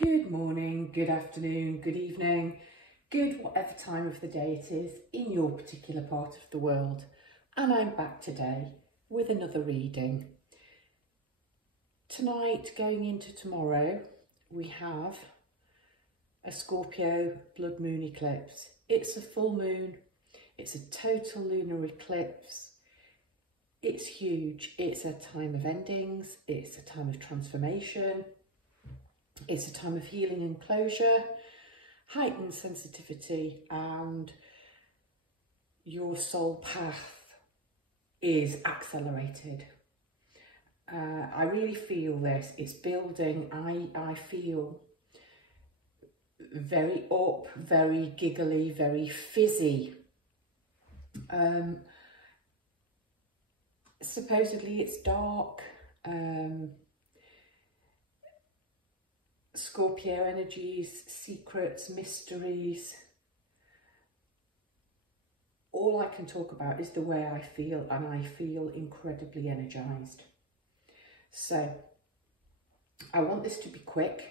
Good morning, good afternoon, good evening, good whatever time of the day it is in your particular part of the world. And I'm back today with another reading. Tonight, going into tomorrow, we have a Scorpio blood moon eclipse. It's a full moon, it's a total lunar eclipse. It's huge, it's a time of endings, it's a time of transformation. It's a time of healing and closure, heightened sensitivity, and your soul path is accelerated. I really feel this. It's building. I feel very up, very giggly, very fizzy. Supposedly it's dark. Scorpio energies, secrets, mysteries. All I can talk about is the way I feel, and I feel incredibly energized. So I want this to be quick.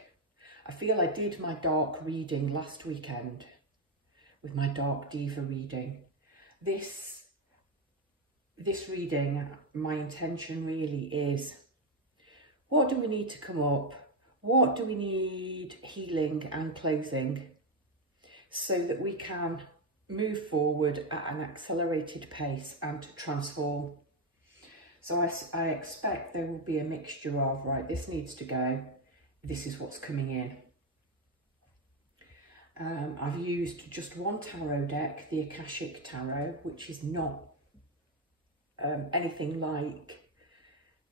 I feel I did my dark reading last weekend with my dark diva reading. This reading, my intention really is, what do we need to come up? What do we need healing and closing so that we can move forward at an accelerated pace and transform? So I expect there will be a mixture of, right, this needs to go, this is what's coming in. I've used just one tarot deck, the Akashic Tarot, which is not anything like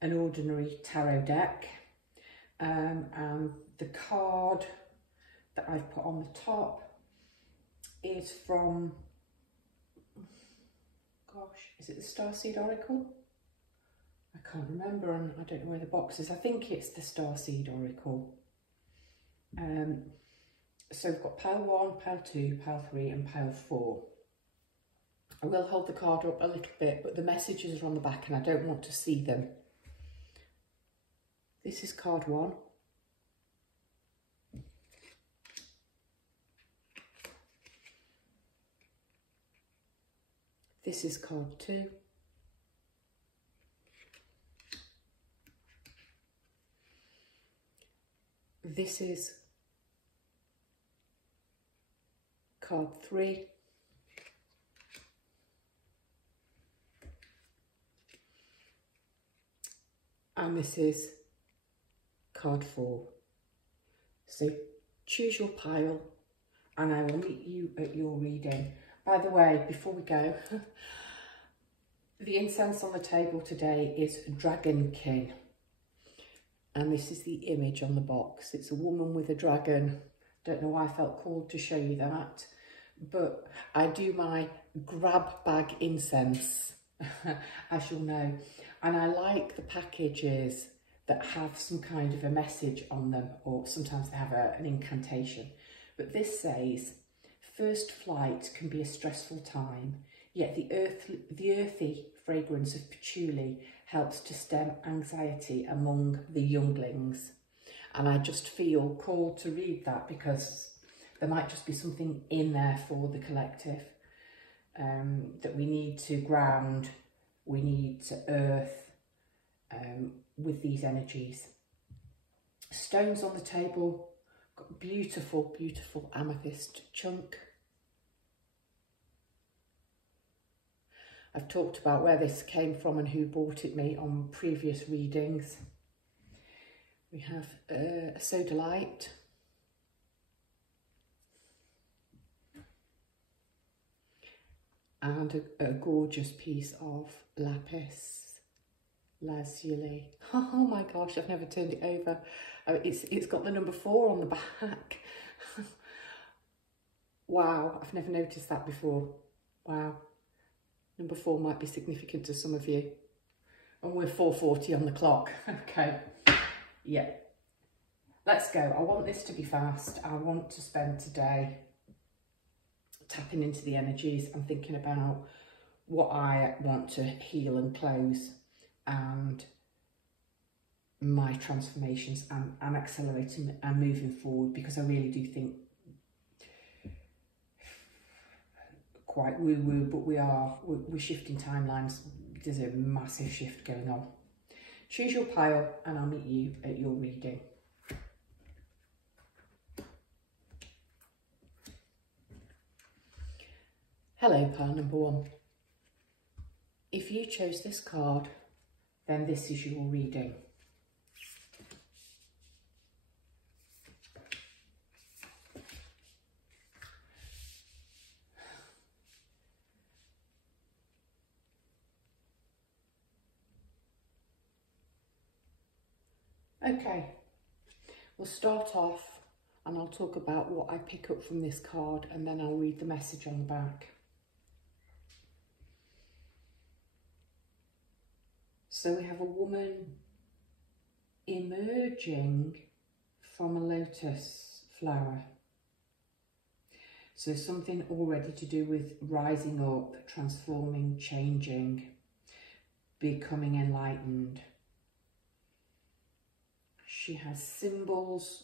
an ordinary tarot deck. And the card that I've put on the top is from, gosh, is it the Starseed Oracle? I can't remember, and I don't know where the box is. I think it's the Starseed Oracle. So we've got pile 1, pile 2, pile 3 and pile 4. I will hold the card up a little bit, but the messages are on the back and I don't want to see them. This is card 1. This is card 2. This is card 3. And this is card 4. So choose your pile and I will meet you at your reading. By the way, before we go, the incense on the table today is Dragon King. And this is the image on the box. It's a woman with a dragon. Don't know why I felt called to show you that. But I do my grab bag incense, as you'll know. And I like the packages that have some kind of a message on them, or sometimes they have an incantation. But this says, first flight can be a stressful time, yet the earthy fragrance of patchouli helps to stem anxiety among the younglings. And I just feel called to read that because there might just be something in there for the collective that we need to ground, we need to earth with these energies. Stones on the table, got beautiful, beautiful amethyst chunk. I've talked about where this came from and who bought it me on previous readings. We have a sodalite. And a gorgeous piece of lapis lazuli. Oh my gosh, I've never turned it over. It's got the number 4 on the back. Wow, I've never noticed that before. Wow. Number 4 might be significant to some of you. And we're 4:40 on the clock. Okay. Yeah. Let's go. I want this to be fast. I want to spend today tapping into the energies and thinking about what I want to heal and close and my transformations and accelerating and moving forward, because I really do think, quite woo-woo, but we're shifting timelines. There's a massive shift going on. Choose your pile and I'll meet you at your reading. Hello, pile number 1. If you chose this card, then this is your reading. Okay, we'll start off and I'll talk about what I pick up from this card, and then I'll read the message on the back. So we have a woman emerging from a lotus flower. So something already to do with rising up, transforming, changing, becoming enlightened. She has symbols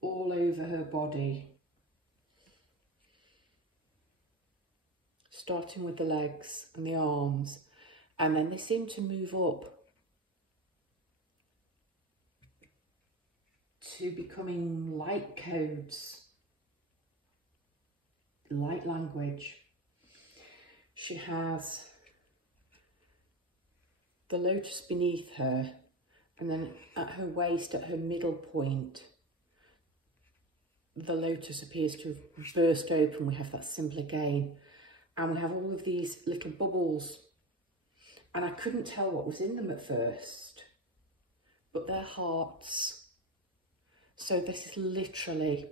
all over her body, starting with the legs and the arms, and then they seem to move up to becoming light codes, light language. She has the lotus beneath her, and then at her waist, at her middle point, the lotus appears to have burst open. We have that symbol again, and we have all of these little bubbles, and I couldn't tell what was in them at first, but they're hearts. So this is literally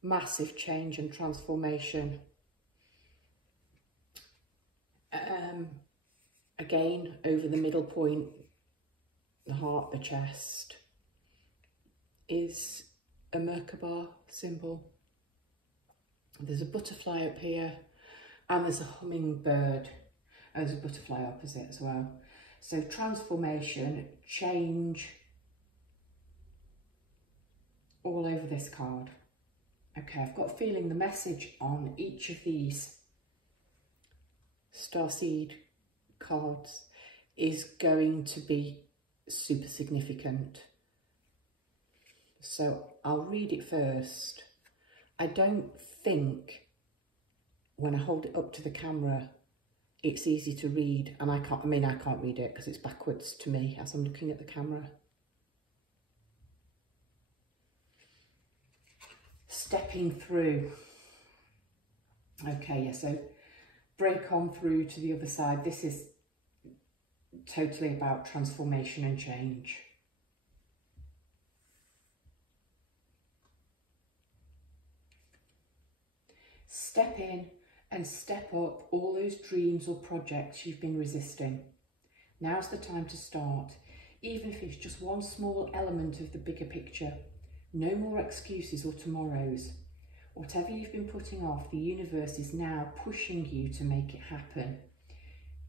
massive change and transformation. Again, over the middle point, the heart, the chest, is a Merkaba symbol. There's a butterfly up here, and there's a hummingbird. And there's a butterfly opposite as well. So transformation, change, all over this card. Okay, I've got a feeling the message on each of these starseed cards is going to be super significant. So I'll read it first. I don't think when I hold it up to the camera it's easy to read, and I can't read it because it's backwards to me as I'm looking at the camera. Stepping through. Okay, yeah, so break on through to the other side. This is totally about transformation and change. Step in and step up all those dreams or projects you've been resisting. Now's the time to start, even if it's just one small element of the bigger picture. No more excuses or tomorrows. Whatever you've been putting off, the universe is now pushing you to make it happen.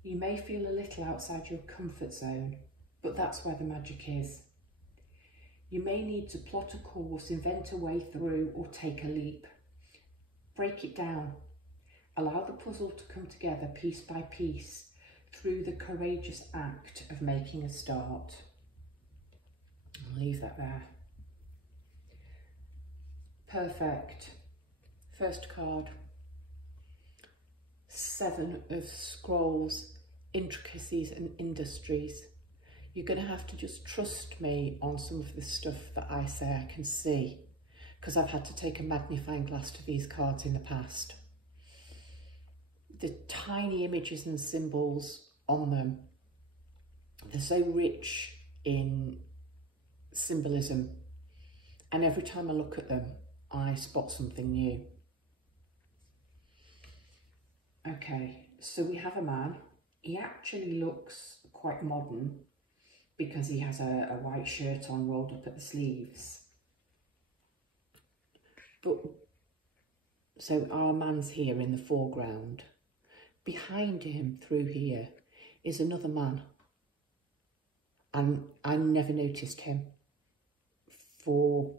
You may feel a little outside your comfort zone, but that's where the magic is. You may need to plot a course, invent a way through, or take a leap. Break it down. Allow the puzzle to come together piece by piece through the courageous act of making a start. I'll leave that there. Perfect. First card. 7 of Scrolls, Intricacies and Industries. You're going to have to just trust me on some of the stuff that I say I can see, because I've had to take a magnifying glass to these cards in the past. The tiny images and symbols on them, they're so rich in symbolism, and every time I look at them I spot something new. Okay, so we have a man. He actually looks quite modern because he has a white shirt on rolled up at the sleeves. But so our man's here in the foreground. Behind him through here is another man. and I never noticed him for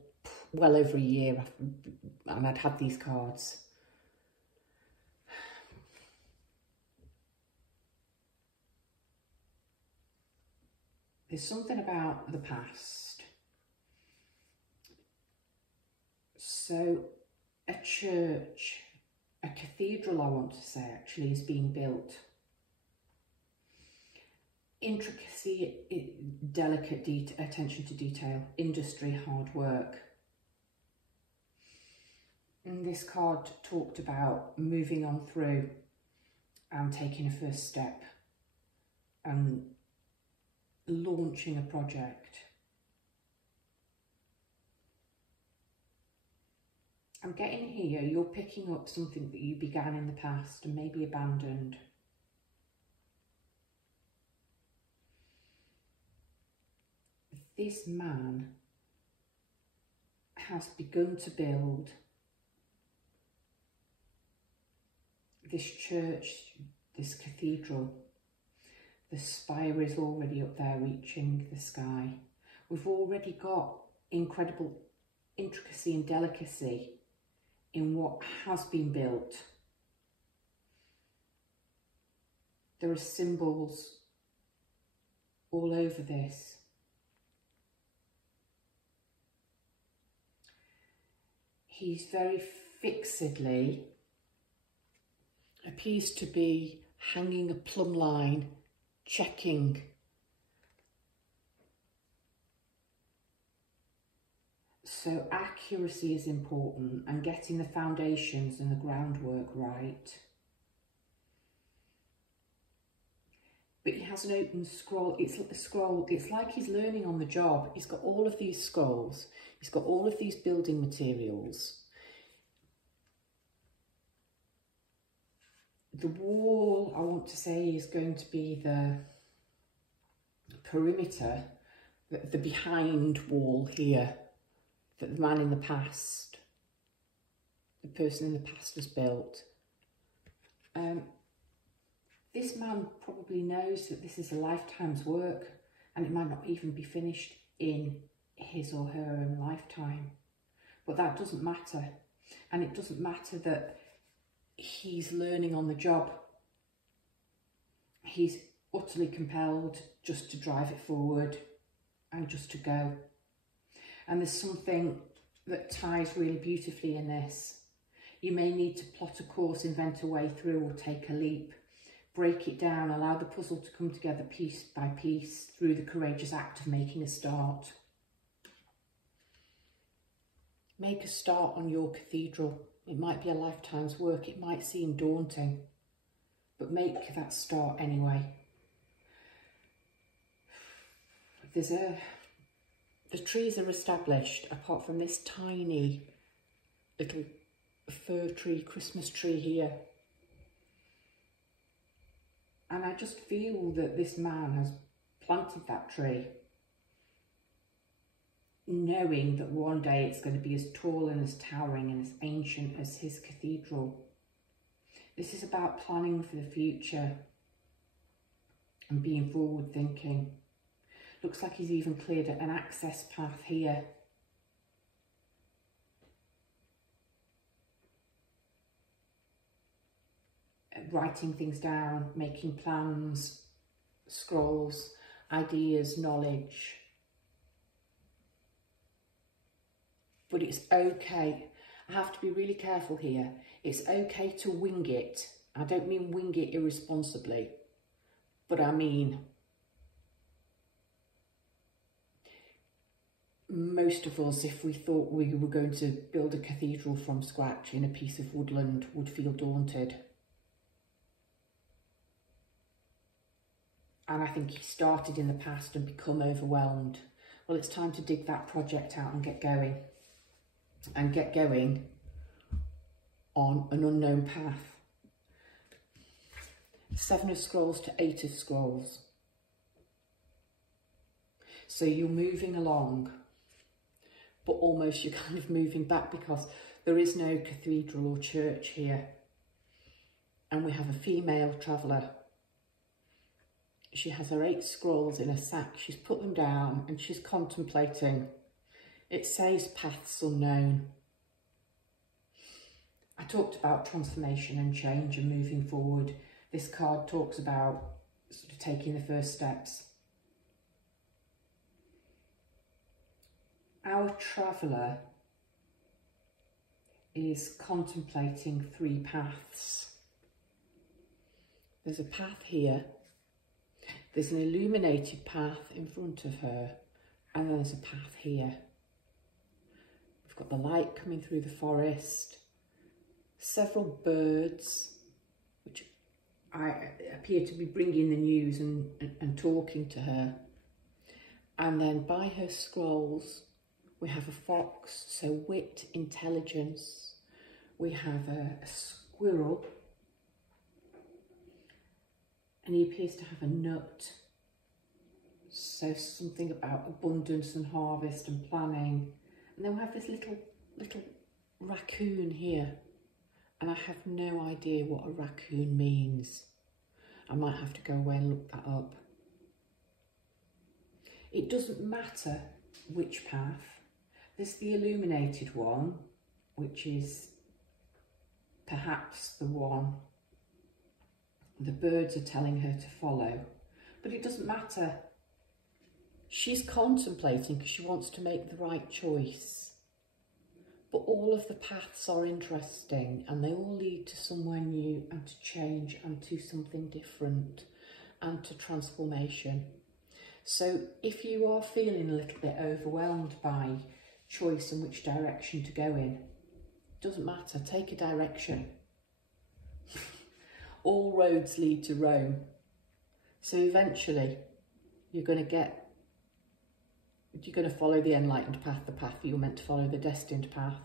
well over a year, and I'd had these cards. There's something about the past. So a church, a cathedral, I want to say, actually, is being built. Intricacy, delicate attention to detail, industry, hard work. And this card talked about moving on through and taking a first step and launching a project. I'm getting here, you're picking up something that you began in the past and maybe abandoned. This man has begun to build this church, this cathedral. The spire is already up there reaching the sky. We've already got incredible intricacy and delicacy in what has been built. There are symbols all over this. He's very fixedly appears to be hanging a plumb line, checking. So accuracy is important and getting the foundations and the groundwork right. But he has an open scroll. It's a scroll. It's like he's learning on the job. He's got all of these scrolls. He's got all of these building materials. The wall, I want to say, is going to be the perimeter, the behind wall here, that the man in the past, the person in the past has built. This man probably knows that this is a lifetime's work and it might not even be finished in his or her own lifetime. But that doesn't matter. And it doesn't matter that he's learning on the job. He's utterly compelled just to drive it forward and just to go. And there's something that ties really beautifully in this. You may need to plot a course, invent a way through, or take a leap. Break it down, allow the puzzle to come together piece by piece through the courageous act of making a start. Make a start on your cathedral. It might be a lifetime's work, it might seem daunting, but make that start anyway. The trees are established, apart from this tiny little fir tree, Christmas tree here. And I just feel that this man has planted that tree, knowing that one day it's going to be as tall and as towering and as ancient as his cathedral. This is about planning for the future and being forward thinking. Looks like he's even cleared an access path here. Writing things down, making plans, scrolls, ideas, knowledge. But it's okay. I have to be really careful here. It's okay to wing it. I don't mean wing it irresponsibly, but I mean most of us, if we thought we were going to build a cathedral from scratch in a piece of woodland, would feel daunted. And I think he started in the past and become overwhelmed. Well, it's time to dig that project out and get going. And get going on an unknown path. 7 of Scrolls to 8 of Scrolls. So you're moving along, but almost you're kind of moving back because there is no cathedral or church here. And we have a female traveller She has her 8 scrolls in a sack. She's put them down and she's contemplating. It says paths unknown. I talked about transformation and change and moving forward. This card talks about sort of taking the first steps. Our traveller is contemplating 3 paths. There's a path here. There's an illuminated path in front of her, and then there's a path here. We've got the light coming through the forest, several birds, which appear to be bringing the news and talking to her. And then by her scrolls, we have a fox, so wit, intelligence. We have a squirrel, and he appears to have a nut. So something about abundance and harvest and planning. And then we have this little raccoon here. And I have no idea what a raccoon means. I might have to go away and look that up. It doesn't matter which path. There's the illuminated one, which is perhaps the one the birds are telling her to follow. But it doesn't matter. She's contemplating because she wants to make the right choice. But all of the paths are interesting and they all lead to somewhere new and to change and to something different and to transformation. So if you are feeling a little bit overwhelmed by choice and which direction to go in, doesn't matter, take a direction. All roads lead to Rome. So eventually you're going to follow the enlightened path, the path that you're meant to follow, the destined path.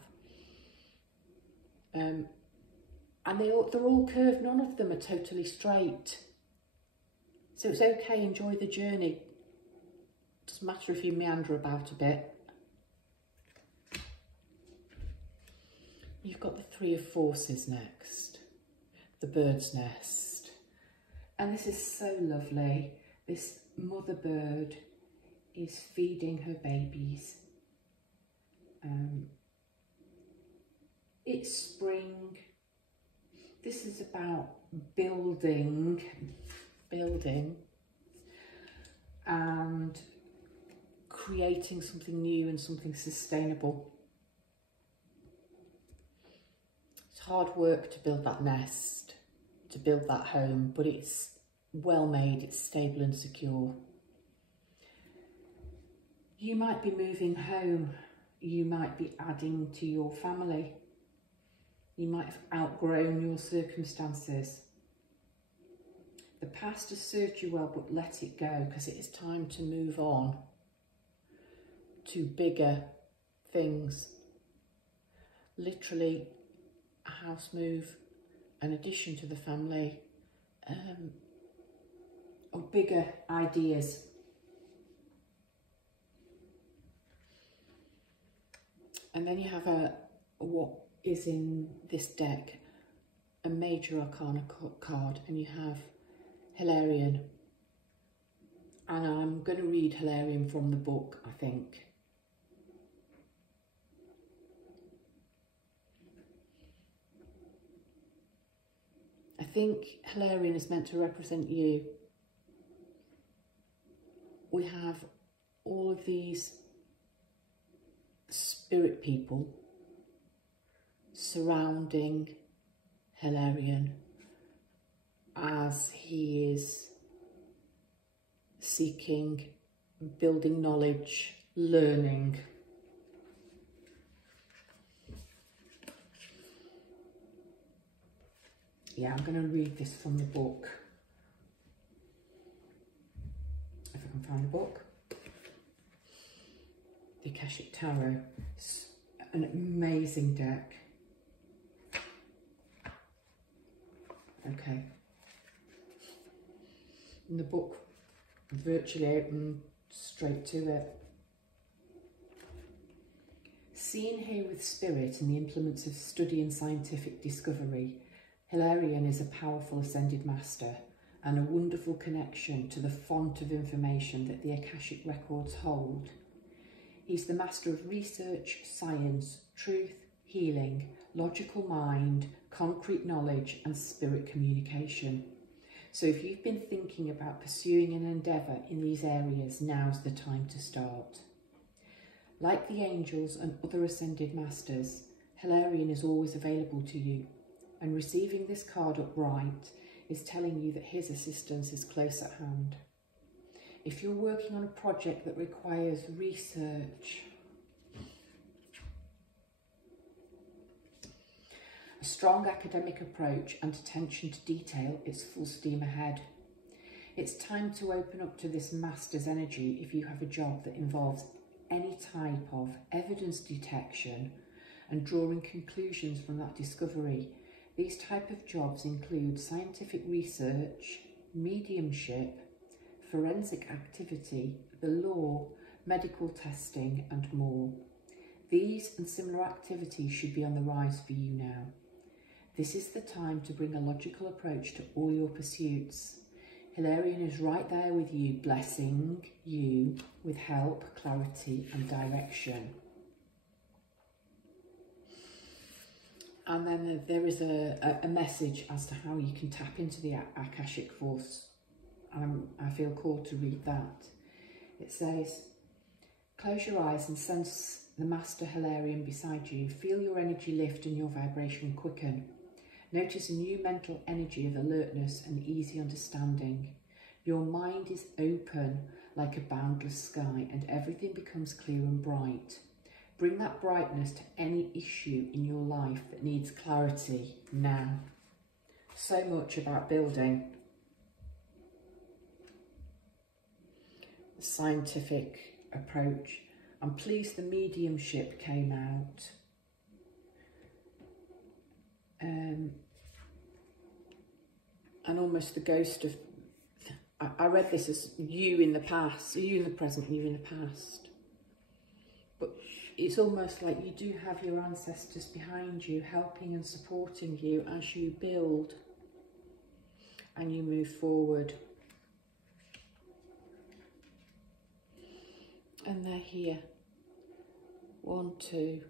And they're all curved, none of them are totally straight. So it's okay, enjoy the journey. Doesn't matter if you meander about a bit. You've got the 3 of Forces next, the bird's nest. And this is so lovely. This mother bird is feeding her babies. It's spring. This is about building and creating something new and something sustainable. It's hard work to build that nest, to build that home, but it's well made, it's stable and secure. You might be moving home, you might be adding to your family, you might have outgrown your circumstances. The past has served you well, but let it go, because it is time to move on to bigger things. Literally a house move, an addition to the family, or bigger ideas. And then you have what is in this deck, a major arcana card, and you have Hilarion. And I'm going to read Hilarion from the book, I think. I think Hilarion is meant to represent you. We have all of these spirit people surrounding Hilarion as he is seeking, building knowledge, learning. Yeah, I'm going to read this from the book, if I can find the book. The Akashic Tarot. It's an amazing deck. Okay. And the book virtually open straight to it. Seen here with spirit and the implements of study and scientific discovery, Hilarion is a powerful ascended master, and a wonderful connection to the font of information that the Akashic records hold. He's the master of research, science, truth, healing, logical mind, concrete knowledge and spirit communication. So if you've been thinking about pursuing an endeavour in these areas, now's the time to start. Like the angels and other ascended masters, Hilarion is always available to you, and receiving this card upright is telling you that his assistance is close at hand. If you're working on a project that requires research, a strong academic approach and attention to detail, it's full steam ahead. It's time to open up to this master's energy if you have a job that involves any type of evidence detection and drawing conclusions from that discovery. These type of jobs include scientific research, mediumship, forensic activity, the law, medical testing and more. These and similar activities should be on the rise for you now. This is the time to bring a logical approach to all your pursuits. Hilarion is right there with you, blessing you with help, clarity and direction. And then there is a message as to how you can tap into the Akashic force. I feel called to read that. It says, close your eyes and sense the Master Hilarion beside you. Feel your energy lift and your vibration quicken. Notice a new mental energy of alertness and easy understanding. Your mind is open like a boundless sky and everything becomes clear and bright. Bring that brightness to any issue in your life that needs clarity now. So much about building the scientific approach. I'm pleased the mediumship came out. And almost the ghost of, I read this as you in the past, you in the present, you in the past. But it's almost like you do have your ancestors behind you, helping and supporting you as you build and you move forward. And they're here. 1, 2,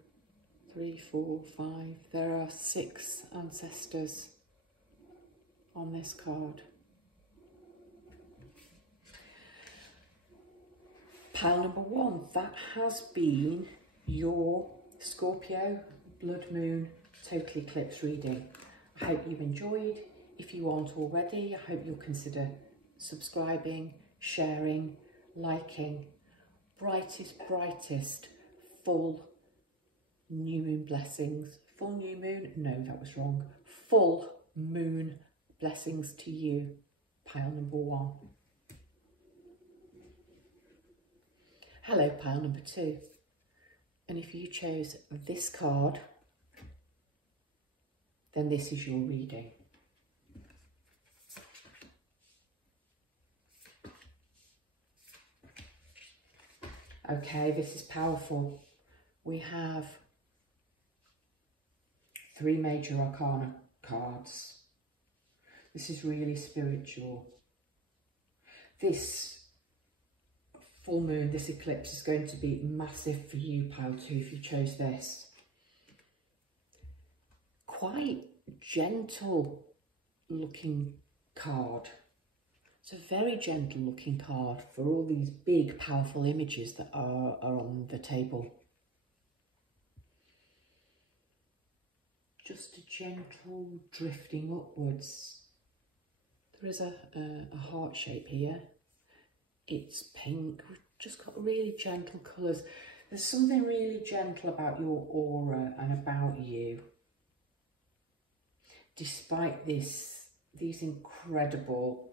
3, 4, 5. There are 6 ancestors on this card. Pile number 1, that has been your Scorpio Blood Moon Total Eclipse reading. I hope you've enjoyed. If you aren't already, I hope you'll consider subscribing, sharing, liking. Brightest full new moon blessings. Full new moon? No, that was wrong. Full moon blessings to you. Pile number 1. Hello, pile number 2. And if you chose this card, then this is your reading. Okay, this is powerful. We have 3 major arcana cards. This is really spiritual. This full moon, this eclipse is going to be massive for you, pile 2, if you chose this. Quite gentle looking card. It's a very gentle looking card for all these big powerful images that are on the table. Just a gentle drifting upwards. There is a heart shape here. It's pink. We've just got really gentle colours. There's something really gentle about your aura and about you. Despite these incredible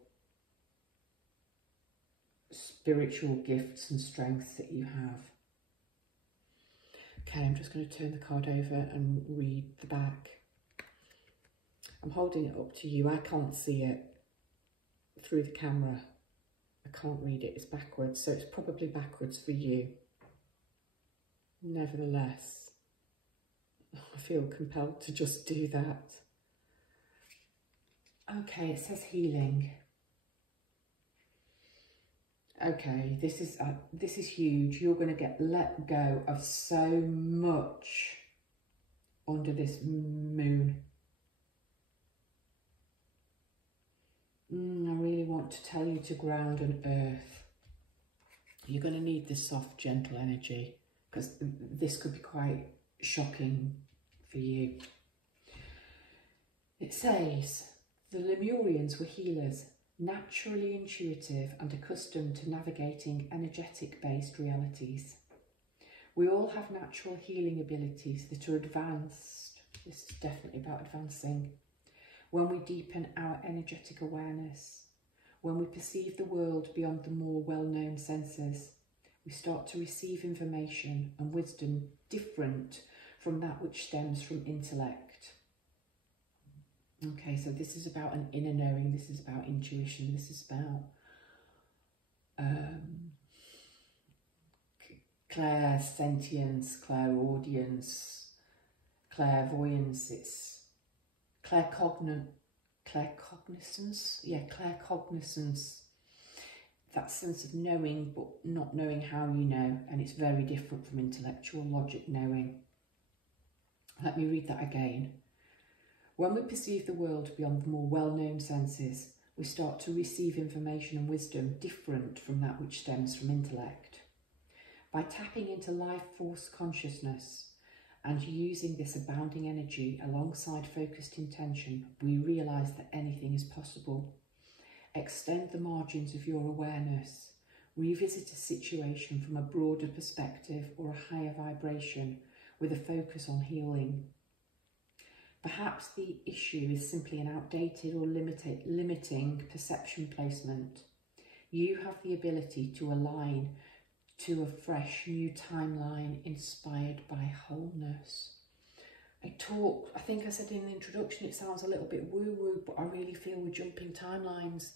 spiritual gifts and strengths that you have. Okay, I'm just going to turn the card over and read the back. I'm holding it up to you. I can't see it through the camera. I can't read it. It's backwards, so it's probably backwards for you. Nevertheless, I feel compelled to just do that. Okay, it says healing. Okay, this is huge. You're going to get let go of so much under this moon. I really want to tell you to ground and earth. You're going to need this soft, gentle energy, because this could be quite shocking for you. It says, the Lemurians were healers, naturally intuitive and accustomed to navigating energetic-based realities. We all have natural healing abilities that are advanced. This is definitely about advancing. When we deepen our energetic awareness, when we perceive the world beyond the more well-known senses, we start to receive information and wisdom different from that which stems from intellect. Okay, so this is about an inner knowing, this is about intuition, this is about clairsentience, clairaudience, clairvoyance, it's claircognizance, yeah, claircognizance, that sense of knowing but not knowing how you know, and it's very different from intellectual logic knowing. Let me read that again. When we perceive the world beyond the more well-known senses, we start to receive information and wisdom different from that which stems from intellect. By tapping into life force consciousness and using this abounding energy alongside focused intention, we realise that anything is possible. Extend the margins of your awareness. Revisit a situation from a broader perspective or a higher vibration with a focus on healing. Perhaps the issue is simply an outdated or limiting perception placement. You have the ability to align to a fresh new timeline inspired by wholeness. I think I said in the introduction, it sounds a little bit woo-woo, but I really feel we're jumping timelines.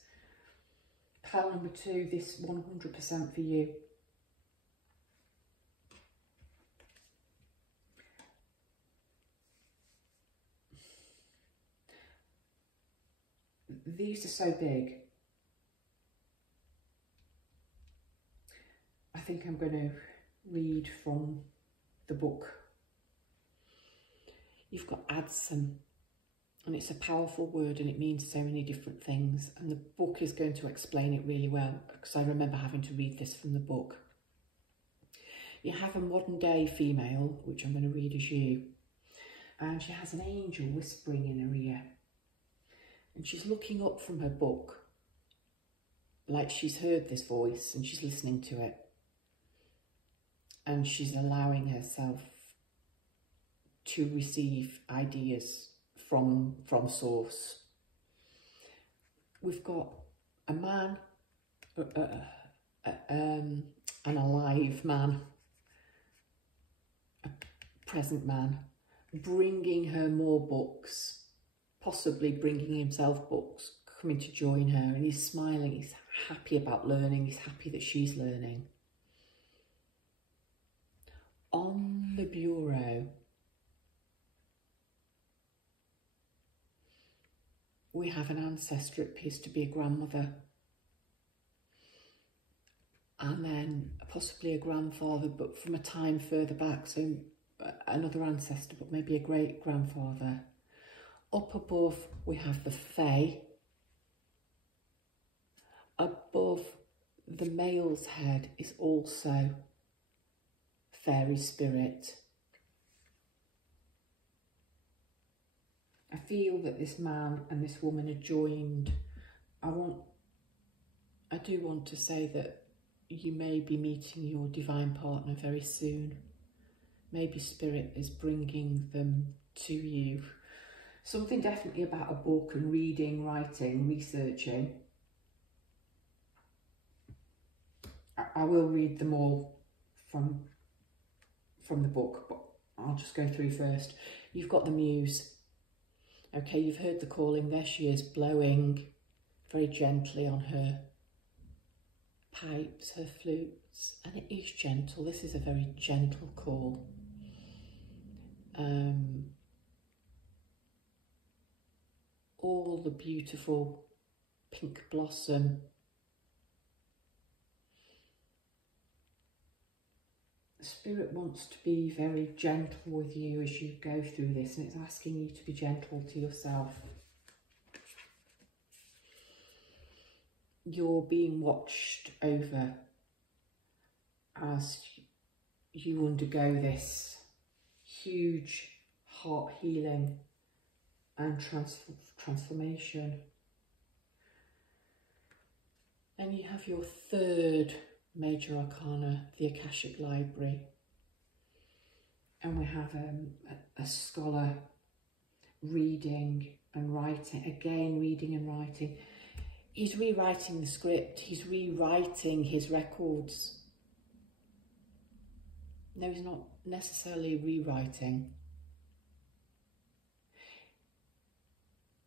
Pile number 2, this 100% for you. These are so big. I think I'm going to read from the book. You've got adsum, and it's a powerful word and it means so many different things. And the book is going to explain it really well, because I remember having to read this from the book. You have a modern day female, which I'm going to read as you, and she has an angel whispering in her ear. And she's looking up from her book, like she's heard this voice and she's listening to it. And she's allowing herself to receive ideas from source. We've got a man, an alive man, a present man, bringing her more books, possibly bringing himself books, coming to join her, and he's smiling, he's happy about learning, he's happy that she's learning. On the bureau, we have an ancestor, it appears to be a grandmother, and then possibly a grandfather, but from a time further back, so another ancestor, but maybe a great-grandfather. Up above, we have the Fae. Above the male's head is also fairy spirit. I feel that this man and this woman are joined. I do want to say that you may be meeting your divine partner very soon. Maybe spirit is bringing them to you. Something definitely about a book and reading, writing, researching. I will read them all from the book, but I'll just go through first. You've got the muse. Okay, you've heard the calling. There she is, blowing very gently on her pipes, her flutes, and it is gentle. This is a very gentle call. All the beautiful pink blossom Spirit wants to be very gentle with you as you go through this, and it's asking you to be gentle to yourself. You're being watched over as you undergo this huge heart healing and transformation. And you have your third major arcana, the Akashic Library. And we have a scholar reading and writing, again reading and writing. He's rewriting the script, he's rewriting his records. No, he's not necessarily rewriting.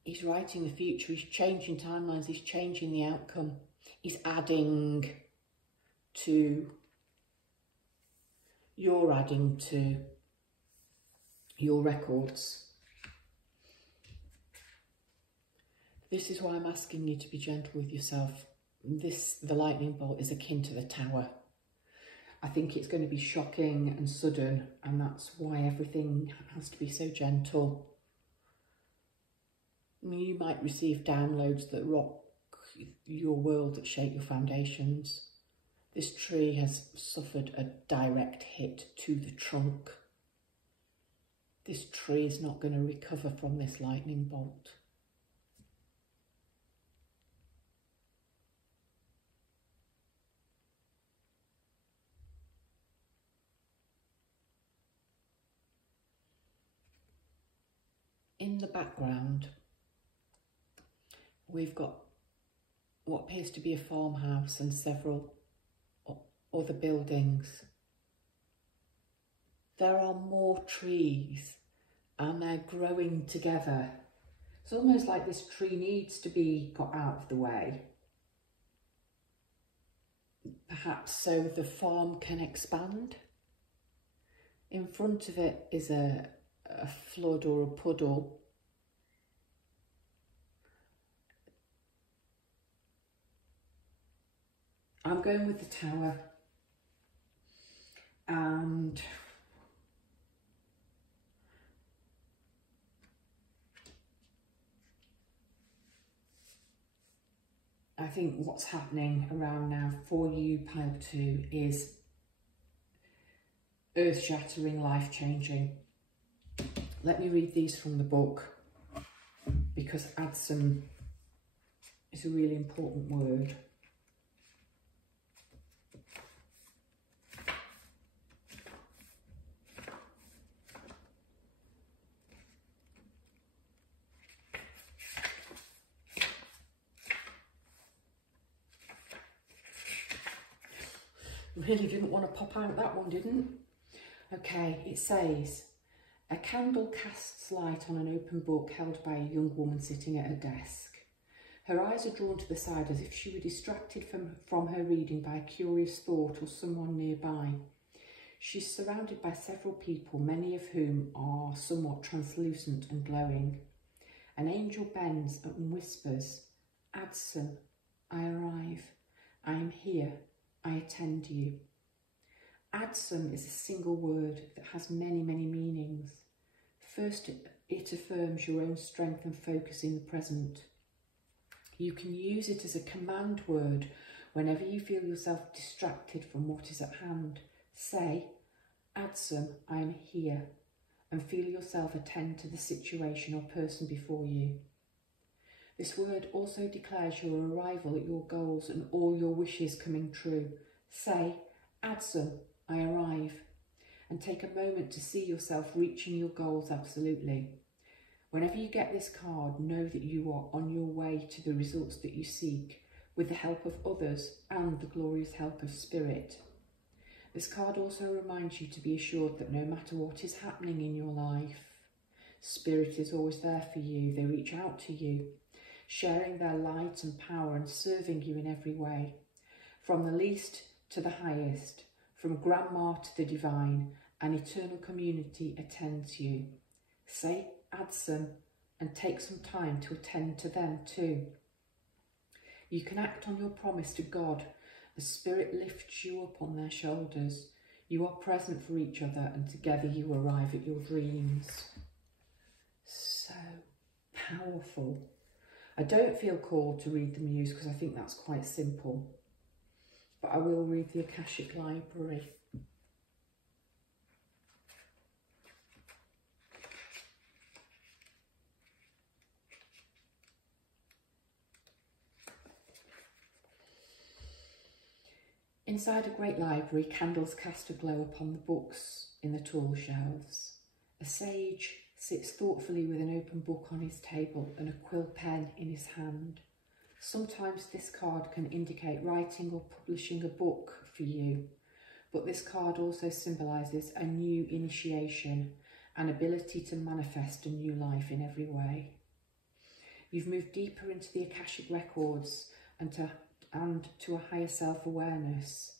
He's writing the future, he's changing timelines, he's changing the outcome. He's adding to, you're adding to your records. This is why I'm asking you to be gentle with yourself. The lightning bolt is akin to the tower. I think it's going to be shocking and sudden, and that's why everything has to be so gentle. I mean, you might receive downloads that rock your world, that shake your foundations. This tree has suffered a direct hit to the trunk. This tree is not going to recover from this lightning bolt. In the background, we've got what appears to be a farmhouse and several other buildings. There are more trees and they're growing together. It's almost like this tree needs to be got out of the way, perhaps so the farm can expand. In front of it is a flood or a puddle. I'm going with the tower, and I think what's happening around now for you, pile 2, is earth-shattering, life-changing. Let me read these from the book, because adsum is a really important word. Really didn't want to pop out that one, didn't? Okay, it says, a candle casts light on an open book held by a young woman sitting at her desk. Her eyes are drawn to the side as if she were distracted from her reading by a curious thought or someone nearby. She's surrounded by several people, many of whom are somewhat translucent and glowing. An angel bends and whispers, Adsum, I arrive. I am here. I attend you. Adsum is a single word that has many, many meanings. First, it affirms your own strength and focus in the present. You can use it as a command word whenever you feel yourself distracted from what is at hand. Say, Adsum, I am here, and feel yourself attend to the situation or person before you. This word also declares your arrival at your goals and all your wishes coming true. Say, Adsum, I arrive, and take a moment to see yourself reaching your goals absolutely. Whenever you get this card, know that you are on your way to the results that you seek, with the help of others and the glorious help of Spirit. This card also reminds you to be assured that no matter what is happening in your life, Spirit is always there for you. They reach out to you, sharing their light and power and serving you in every way. From the least to the highest, from grandma to the divine, an eternal community attends you. Say Adsum and take some time to attend to them too. You can act on your promise to God as Spirit lifts you up on their shoulders. You are present for each other, and together you arrive at your dreams. So powerful. I don't feel called to read the Muse because I think that's quite simple, but I will read the Akashic Library. Inside a great library, candles cast a glow upon the books in the tall shelves. A sage sits thoughtfully with an open book on his table and a quill pen in his hand. Sometimes this card can indicate writing or publishing a book for you, but this card also symbolises a new initiation, an ability to manifest a new life in every way. You've moved deeper into the Akashic records and to a higher self-awareness.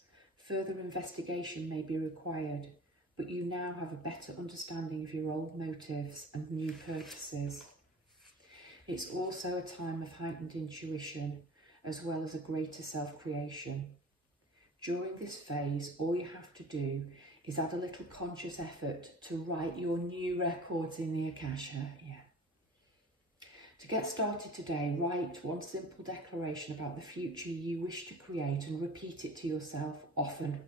Further investigation may be required, but you now have a better understanding of your old motives and new purposes. It's also a time of heightened intuition, as well as a greater self-creation. During this phase, all you have to do is add a little conscious effort to write your new records in the Akasha. To get started today, write one simple declaration about the future you wish to create and repeat it to yourself often.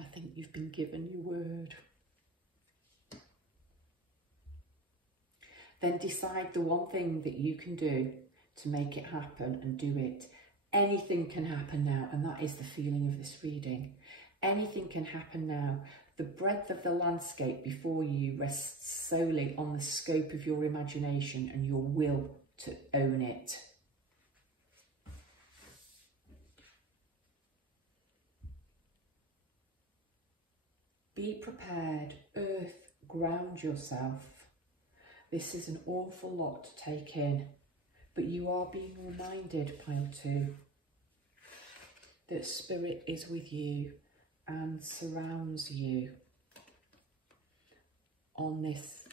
I think you've been given your word. Then decide the one thing that you can do to make it happen and do it. Anything can happen now, and that is the feeling of this reading. Anything can happen now. The breadth of the landscape before you rests solely on the scope of your imagination and your will to own it. Be prepared, Earth, ground yourself. This is an awful lot to take in, but you are being reminded, Pile 2, that Spirit is with you and surrounds you on this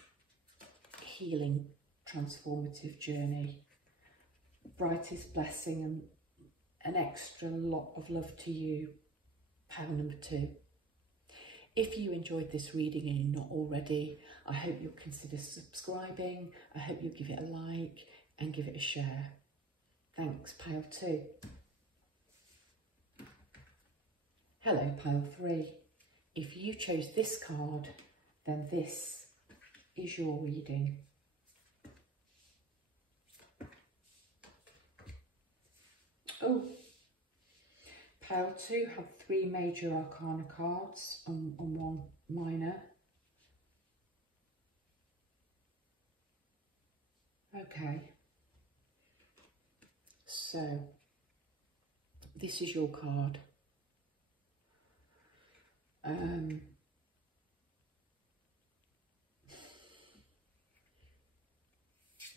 healing, transformative journey. Brightest blessing and an extra lot of love to you, Pile number 2. If you enjoyed this reading and you're not already, I hope you'll consider subscribing. I hope you'll give it a like and give it a share. Thanks, Pile 2. Hello, Pile 3. If you chose this card, then this is your reading. Oh, Pile 2 had 3 major arcana cards and 1 minor. Okay. So, this is your card.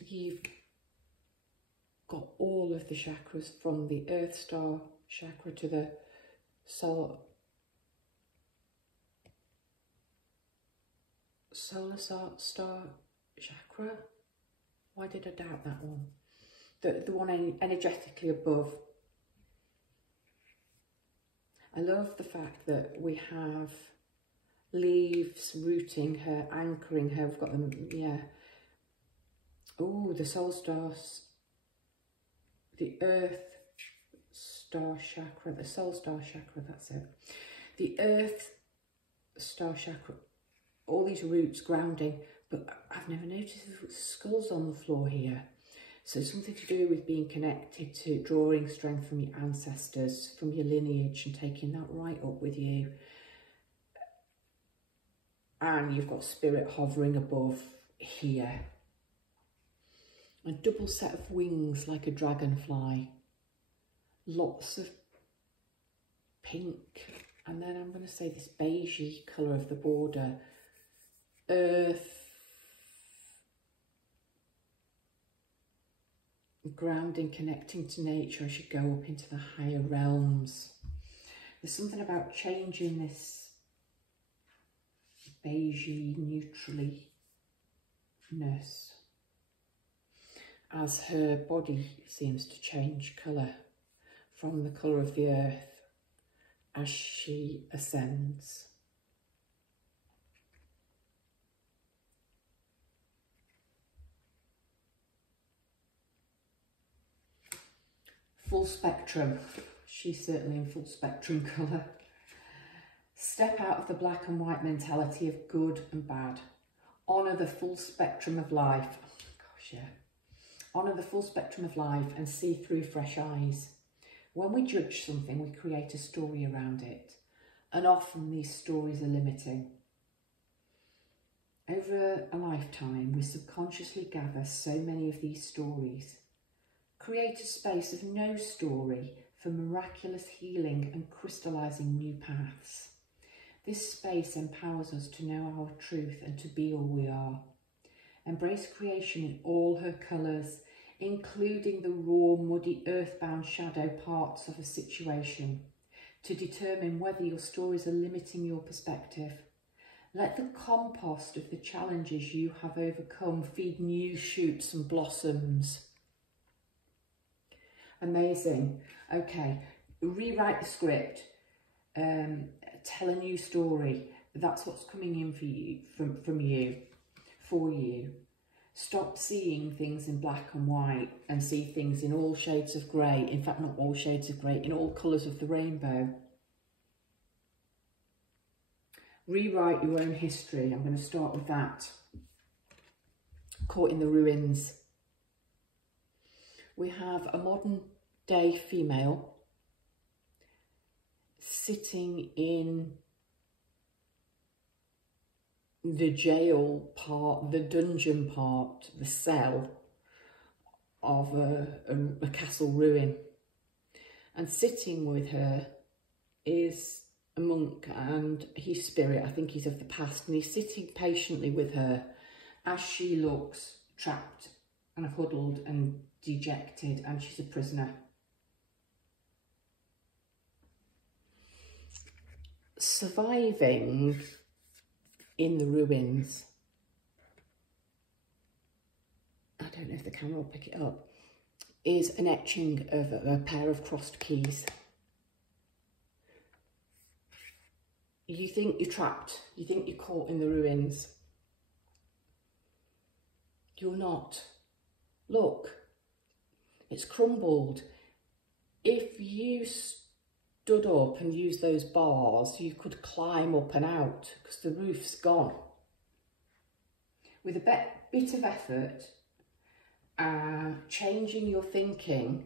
You've got all of the chakras from the Earth Star chakra to the Solar Star chakra. Why did I doubt that one? The one energetically above. I love the fact that we have leaves rooting her, anchoring her. We've got them, yeah. Oh, the Soul Stars, the Earth Star chakra, the Soul Star chakra, that's it. The Earth Star chakra, all these roots grounding, but I've never noticed skulls on the floor here. So something to do with being connected to drawing strength from your ancestors, from your lineage, and taking that right up with you. And you've got Spirit hovering above here. A double set of wings like a dragonfly. Lots of pink. And then I'm going to say this beigey colour of the border. Earth. Grounding, connecting to nature as you go up into the higher realms. There's something about changing this beigey, neutrally-ness as her body seems to change colour from the colour of the earth as she ascends. Full spectrum. She's certainly in full spectrum colour. Step out of the black and white mentality of good and bad. Honour the full spectrum of life. Oh, gosh, yeah. Honour the full spectrum of life and see through fresh eyes. When we judge something, we create a story around it. And often these stories are limiting. Over a lifetime, we subconsciously gather so many of these stories. Create a space of no story for miraculous healing and crystallising new paths. This space empowers us to know our truth and to be all we are. Embrace creation in all her colours, including the raw, muddy, earthbound shadow parts of a situation, to determine whether your stories are limiting your perspective. Let the compost of the challenges you have overcome feed new shoots and blossoms. Amazing. Okay, rewrite the script. Tell a new story. That's what's coming in for you, for you. Stop seeing things in black and white and see things in all shades of grey. In fact, not all shades of grey, in all colours of the rainbow. Rewrite your own history. I'm going to start with that. Caught in the ruins. We have a modern day female sitting in the jail part, the dungeon part, the cell of a castle ruin. And sitting with her is a monk, and he's spirit. I think he's of the past, and he's sitting patiently with her as she looks trapped and huddled and dejected, and she's a prisoner. Surviving in the ruins, I don't know if the camera will pick it up, is an etching of a pair of crossed keys. You think you're trapped, you think you're caught in the ruins. You're not. Look, it's crumbled. If you stood up and used those bars, you could climb up and out because the roof's gone. With a bit of effort, changing your thinking,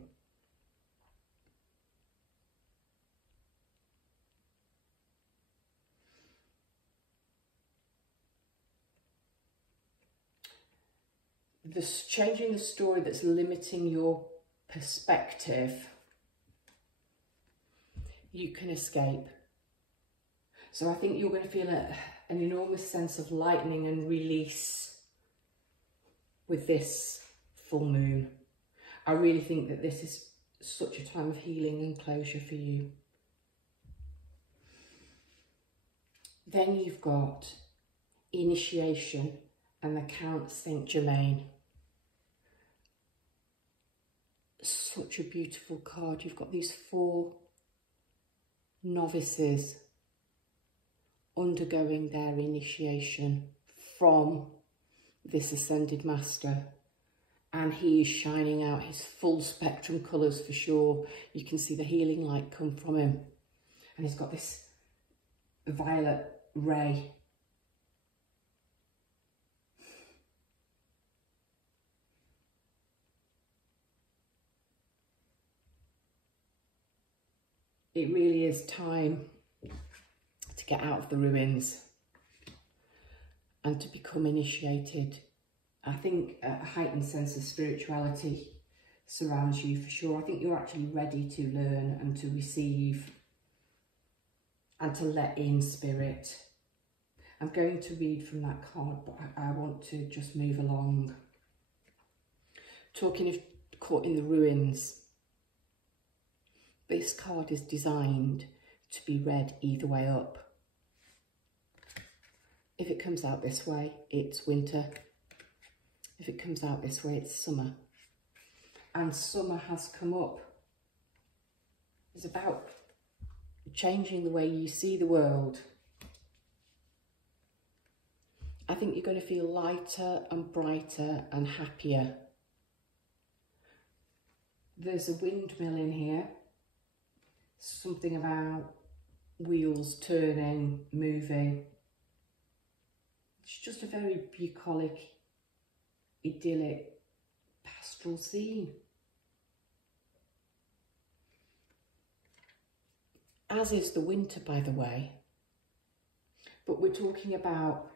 changing the story that's limiting your perspective, you can escape. So I think you're going to feel an enormous sense of lightening and release with this full moon. I really think that this is such a time of healing and closure for you. Then you've got initiation and the Count Saint Germain. Such a beautiful card. You've got these 4 novices undergoing their initiation from this ascended master, and he is shining out his full spectrum colours for sure. You can see the healing light come from him, and he's got this violet ray. It really is time to get out of the ruins and to become initiated. I think a heightened sense of spirituality surrounds you for sure. I think you're actually ready to learn and to receive and to let in spirit. I'm going to read from that card, but I want to just move along. Talking of caught in the ruins, this card is designed to be read either way up. If it comes out this way, it's winter. If it comes out this way, it's summer. And summer has come up. It's about changing the way you see the world. I think you're going to feel lighter and brighter and happier. There's a windmill in here. Something about wheels turning, moving. It's just a very bucolic, idyllic, pastoral scene. As is the winter, by the way. But we're talking about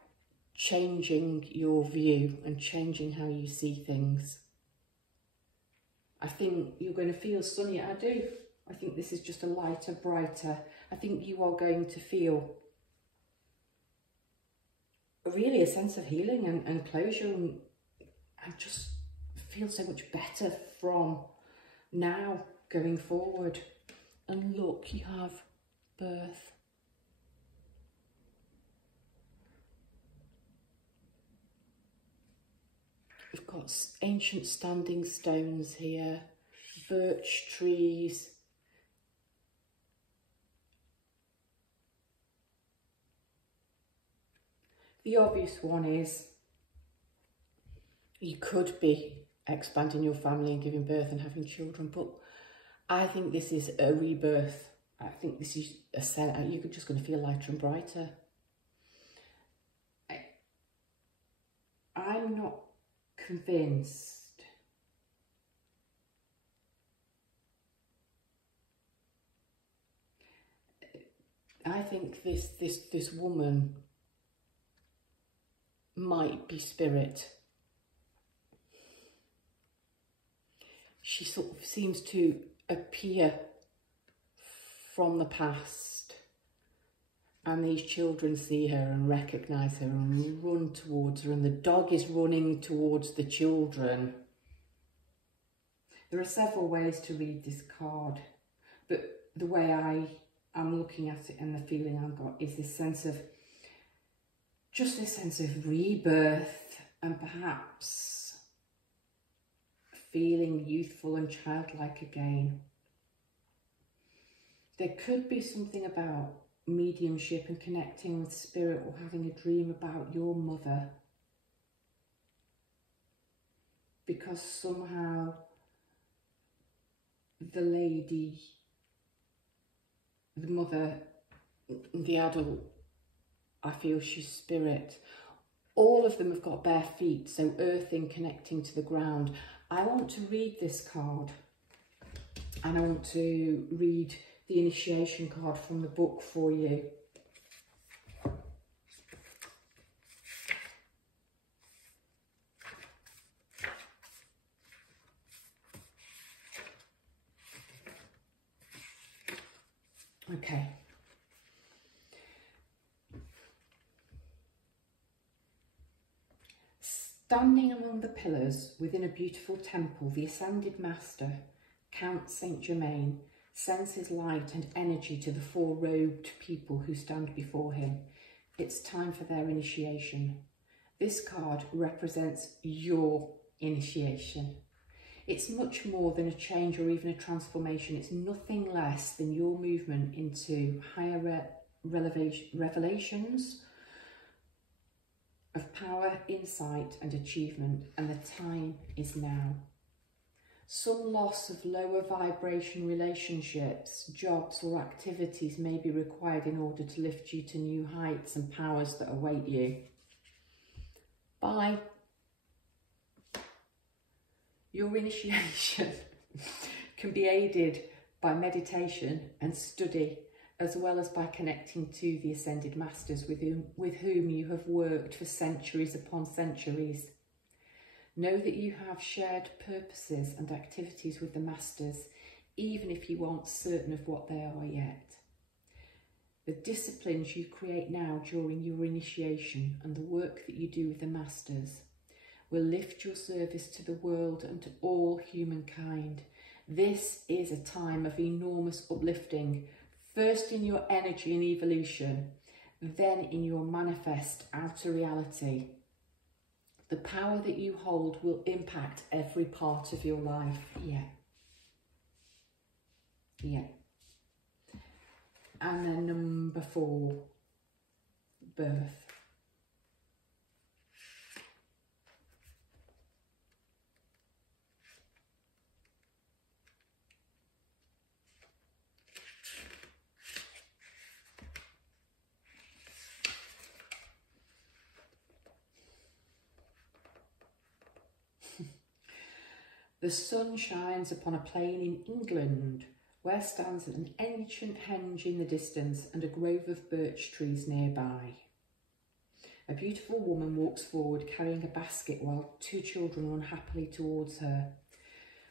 changing your view and changing how you see things. I think you're going to feel sunnier. I do. I think this is just a lighter, brighter. I think you are going to feel really a sense of healing and closure, and just feel so much better from now going forward. And look, you have birth. We've got ancient standing stones here, birch trees. The obvious one is you could be expanding your family and giving birth and having children, but I think this is a rebirth. I think this is you're just going to feel lighter and brighter. I'm not convinced I think this woman might be spirit. She sort of seems to appear from the past, and these children see her and recognise her and run towards her, and the dog is running towards the children. There are several ways to read this card, but the way I'm looking at it and the feeling I've got is this sense of, just this sense of rebirth, and perhaps feeling youthful and childlike again. There could be something about mediumship and connecting with spirit, or having a dream about your mother, because somehow the lady, the mother, the adult, I feel she's spirit. All of them have got bare feet, so earthing, connecting to the ground. I want to read this card, and I want to read the initiation card from the book for you. Okay. Standing among the pillars within a beautiful temple, the Ascended Master, Count Saint Germain, sends his light and energy to the four robed people who stand before him. It's time for their initiation. This card represents your initiation. It's much more than a change or even a transformation. It's nothing less than your movement into higher revelations of power, insight and achievement, and the time is now. Some loss of lower vibration relationships, jobs or activities may be required in order to lift you to new heights and powers that await you. Bye. Your initiation can be aided by meditation and study, as well as by connecting to the Ascended Masters with whom you have worked for centuries upon centuries. Know that you have shared purposes and activities with the Masters, even if you aren't certain of what they are yet. The disciplines you create now during your initiation and the work that you do with the Masters will lift your service to the world and to all humankind. This is a time of enormous uplifting, first in your energy and evolution, then in your manifest outer reality. The power that you hold will impact every part of your life. Yeah. And then number 4, birth. The sun shines upon a plain in England, where stands an ancient henge in the distance and a grove of birch trees nearby. A beautiful woman walks forward carrying a basket while 2 children run happily towards her.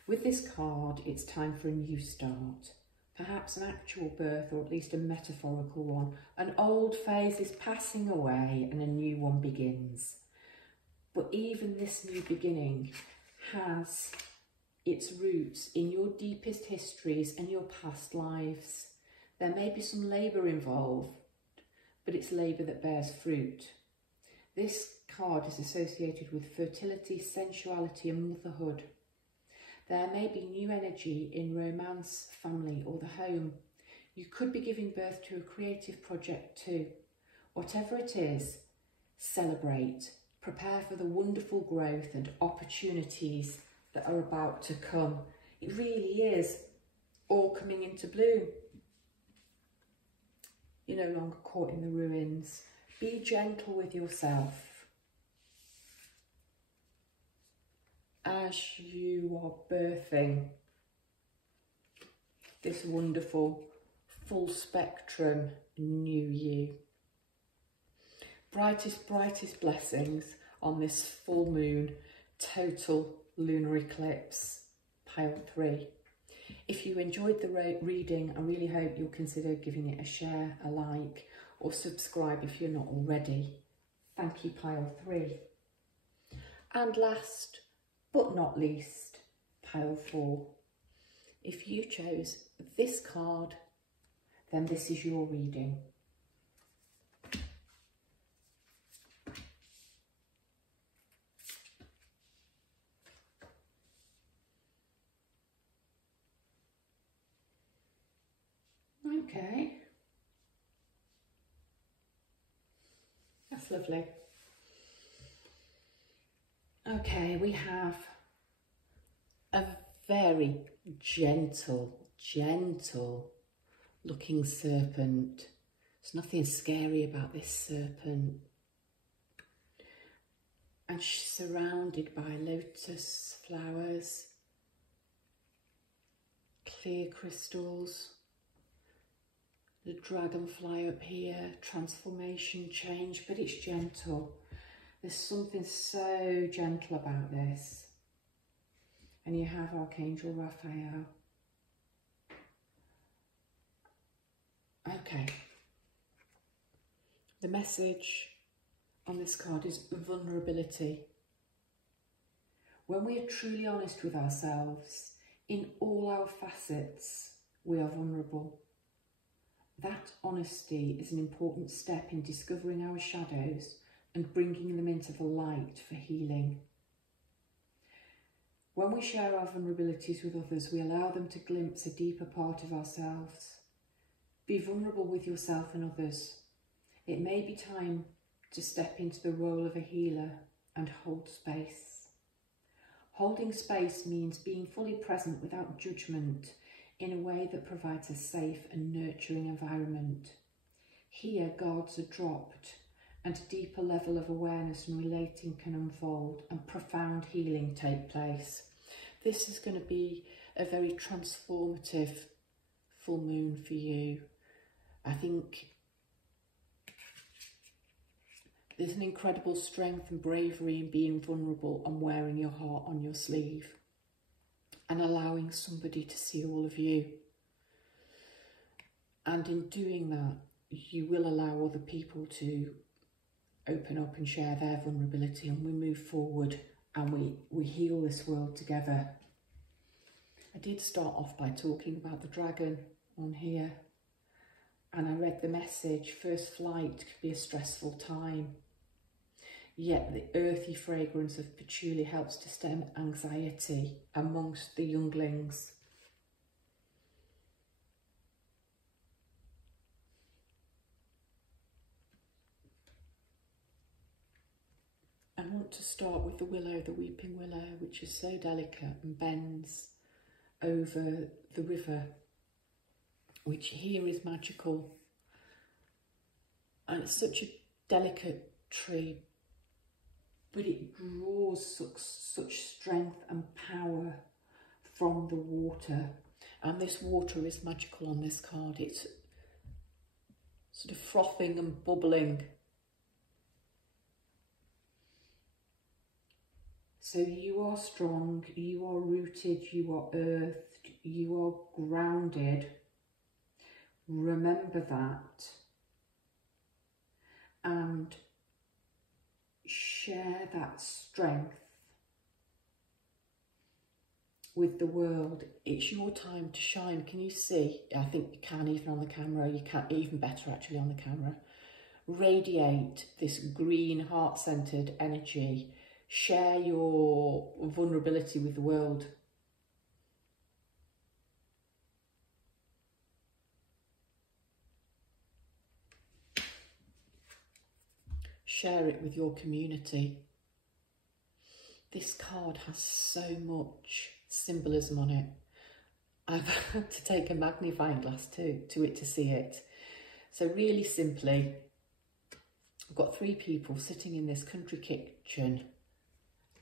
With this card, it's time for a new start. Perhaps an actual birth, or at least a metaphorical one. An old phase is passing away and a new one begins. But even this new beginning has its roots in your deepest histories and your past lives. There may be some labour involved, but it's labour that bears fruit. This card is associated with fertility, sensuality and motherhood. There may be new energy in romance, family or the home. You could be giving birth to a creative project too. Whatever it is, celebrate. Prepare for the wonderful growth and opportunities that are about to come. It really is all coming into bloom. You're no longer caught in the ruins. Be gentle with yourself as you are birthing this wonderful full spectrum new you. Brightest blessings on this full moon total lunar eclipse, pile 3. If you enjoyed the reading, I really hope you'll consider giving it a share, a like, or subscribe if you're not already. Thank you, pile 3. And last but not least, pile 4. If you chose this card, then this is your reading. Okay, that's lovely. Okay, we have a very gentle looking serpent. There's nothing scary about this serpent. And she's surrounded by lotus flowers, clear crystals. The dragonfly up here, transformation, change, but it's gentle. There's something so gentle about this. And you have Archangel Raphael. Okay. The message on this card is vulnerability. When we are truly honest with ourselves, in all our facets, we are vulnerable. That honesty is an important step in discovering our shadows and bringing them into the light for healing. When we share our vulnerabilities with others, we allow them to glimpse a deeper part of ourselves. Be vulnerable with yourself and others. It may be time to step into the role of a healer and hold space. Holding space means being fully present without judgment, in a way that provides a safe and nurturing environment. Here, guards are dropped and a deeper level of awareness and relating can unfold and profound healing take place. This is going to be a very transformative full moon for you. I think there's an incredible strength and bravery in being vulnerable and wearing your heart on your sleeve, and allowing somebody to see all of you. And in doing that, you will allow other people to open up and share their vulnerability, and we move forward and we heal this world together. I did start off by talking about the dragon on here, and I read the message, first flight could be a stressful time. Yet the earthy fragrance of patchouli helps to stem anxiety amongst the younglings. to start with the willow, the weeping willow, which is so delicate and bends over the river, which here is magical. And it's such a delicate tree, but it draws such strength and power from the water. And this water is magical on this card. It's sort of frothing and bubbling. So you are strong, you are rooted, you are earthed, you are grounded. Remember that. And share that strength with the world. It's your time to shine. Can you see? I think you can, even on the camera. You can even better actually on the camera. Radiate this green, heart-centered energy. Share your vulnerability with the world. Share it with your community. This card has so much symbolism on it. I've had to take a magnifying glass to it to see it. So really simply, I've got 3 people sitting in this country kitchen,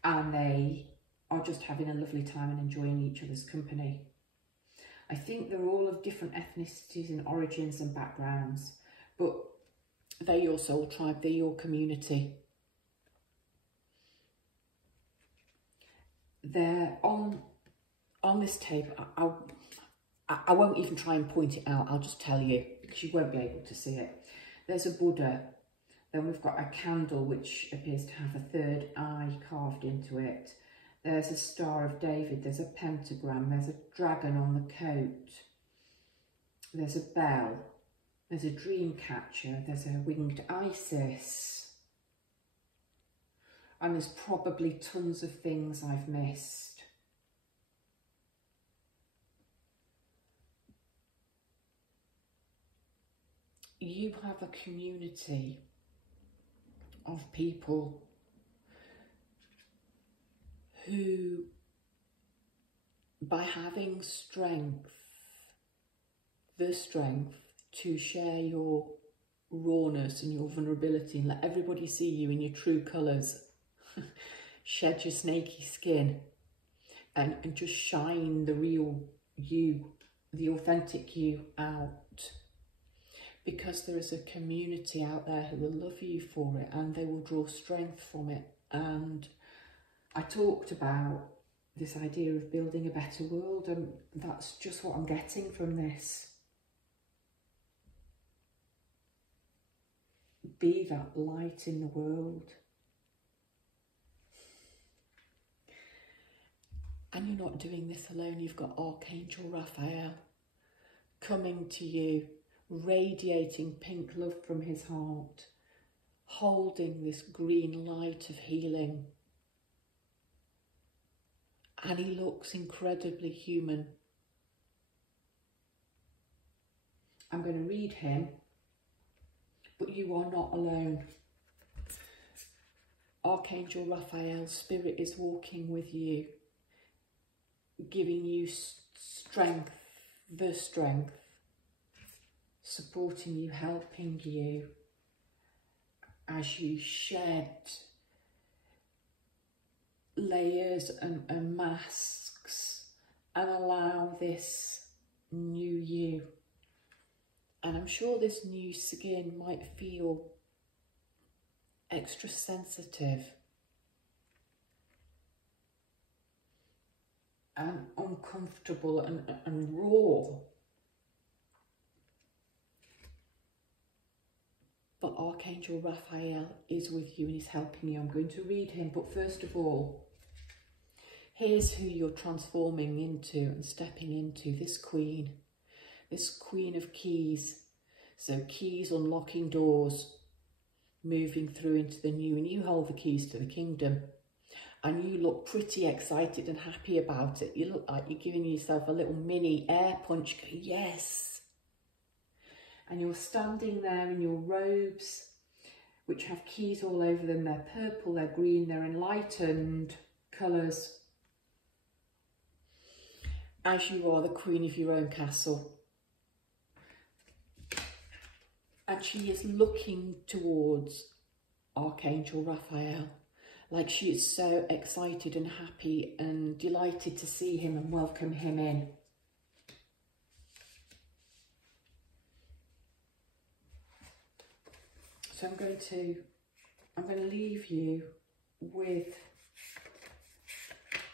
and they are just having a lovely time and enjoying each other's company. I think they're all of different ethnicities and origins and backgrounds, but they're your soul tribe, they're your community. They're on this table. I won't even try and point it out, I'll just tell you, because you won't be able to see it. There's a Buddha. Then we've got a candle which appears to have a 3rd eye carved into it. There's a Star of David, there's a pentagram, there's a dragon on the coat. There's a bell, there's a dream catcher, there's a winged Isis. And there's probably tons of things I've missed. You have a community of people who, by having the strength to share your rawness and your vulnerability and let everybody see you in your true colours, shed your snaky skin and just shine the real you, the authentic you out. Because there is a community out there who will love you for it and they will draw strength from it. And I talked about this idea of building a better world, and that's just what I'm getting from this. Be that light in the world. And you're not doing this alone. You've got Archangel Raphael coming to you, radiating pink love from his heart, holding this green light of healing. And he looks incredibly human. I'm going to read him, but you are not alone. Archangel Raphael, Spirit is walking with you, giving you strength, the strength, supporting you, helping you as you shed layers and masks and allow this new you. And I'm sure this new skin might feel extra sensitive and uncomfortable and raw. But Archangel Raphael is with you and is helping you. I'm going to read him, but first of all, here's who you're transforming into and stepping into, this Queen of Keys. So keys unlocking doors, moving through into the new, and you hold the keys to the kingdom. And you look pretty excited and happy about it. You look like you're giving yourself a little mini air punch, going, yes. And you're standing there in your robes which have keys all over them. They're purple, they're green, they're enlightened colours. As you are the queen of your own castle. And she is looking towards Archangel Raphael, like she is so excited and happy and delighted to see him and welcome him in. So I'm going to leave you with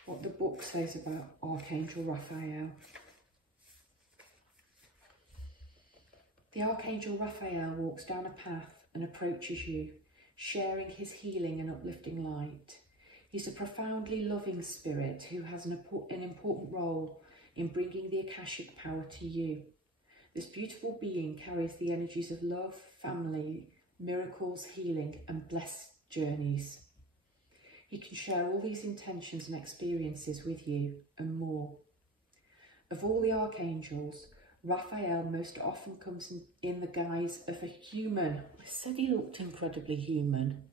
what the book says about Archangel Raphael. The Archangel Raphael walks down a path and approaches you, sharing his healing and uplifting light. He's a profoundly loving spirit who has an important role in bringing the Akashic power to you. This beautiful being carries the energies of love, family, miracles, healing, and blessed journeys. He can share all these intentions and experiences with you and more. Of all the archangels, Raphael most often comes in the guise of a human. I said he looked incredibly human.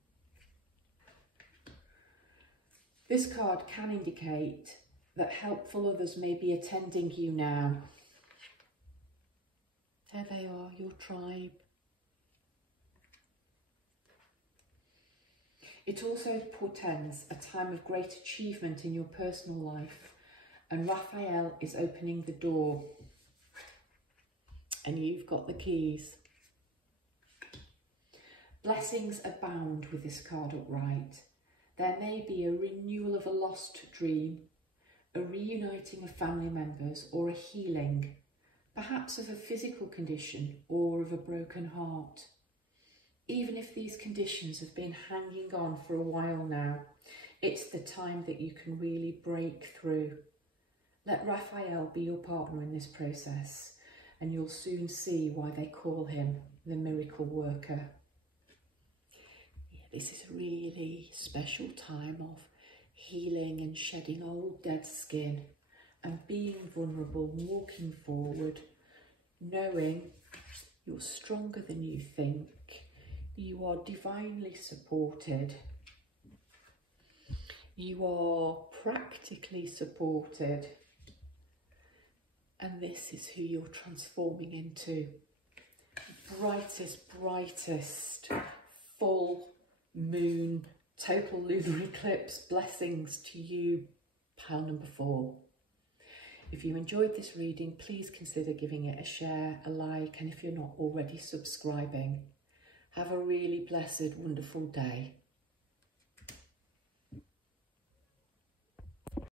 This card can indicate that helpful others may be attending you now. There they are, your tribe. It also portends a time of great achievement in your personal life, and Raphael is opening the door. And you've got the keys. Blessings abound with this card upright. There may be a renewal of a lost dream, a reuniting of family members, or a healing, perhaps of a physical condition or of a broken heart. Even if these conditions have been hanging on for a while now, it's the time that you can really break through. Let Raphael be your partner in this process, and you'll soon see why they call him the miracle worker. Yeah, this is a really special time of healing and shedding old dead skin and being vulnerable, walking forward, knowing you're stronger than you think. You are divinely supported. You are practically supported. And this is who you're transforming into. Brightest full moon, total lunar eclipse. Blessings to you, pile number 4. If you enjoyed this reading, please consider giving it a share, a like, and if you're not already subscribing, have a really blessed, wonderful day.